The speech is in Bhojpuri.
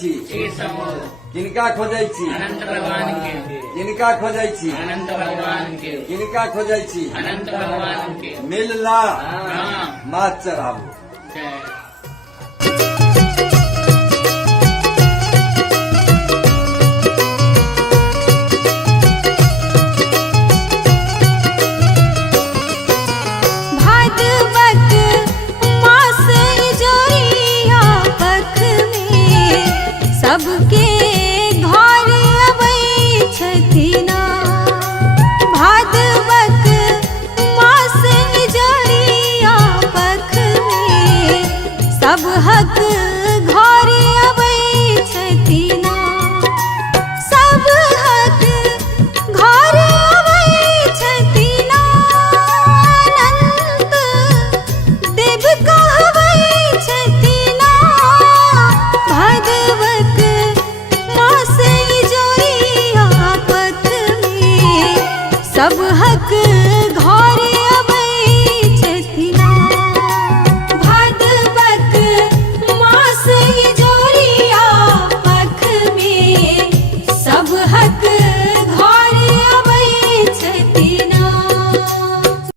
छी किनका खोजै छी अनंत भगवान के किनका खोजै छी अनंत भगवान के किनका खोजै छी अनंत भगवान के मिलला हाँ माथ चढ़ाबू। जय भादवक मास जोरिया पख में सबके घर अबै छथिना। भादवक मास जोरिया पख में सबहक घर अबै छथिना। सबहक घर अबै छथिना। अनंत देव कहबै छथिना। भादवक मास जोरिया पथ में सबहक घर